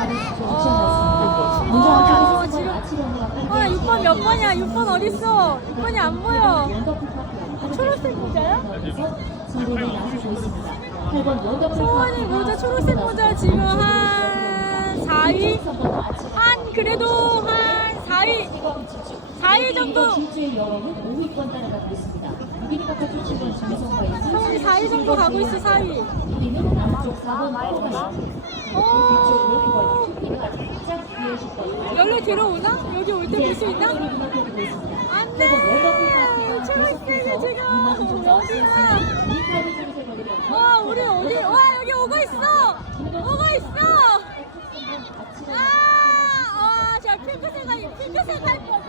어, 아 6번 몇 번이야? 6번 어딨어? 6번이 안 보여. 초록색 모자야? 소원이 모자 초록색 모자 지금 한 4위? 한 그래도 한 4위 4위 정도 진주의 여왕은 5위권 따라가고 있습니다. 6위가 가진 친구는 김성화의 소원이 4위 정도 가고 있어 4위 우리는 남쪽 4번 코가 오 연락 들어오나? 여기 올 때 볼 수 있나? 안 돼! 초록색이 지금 여기와! 와, 우리 어디? 와, 여기 오고 있어! 오고 있어! 아, 아, 제가 핑크색 갈 핑크색 할 거.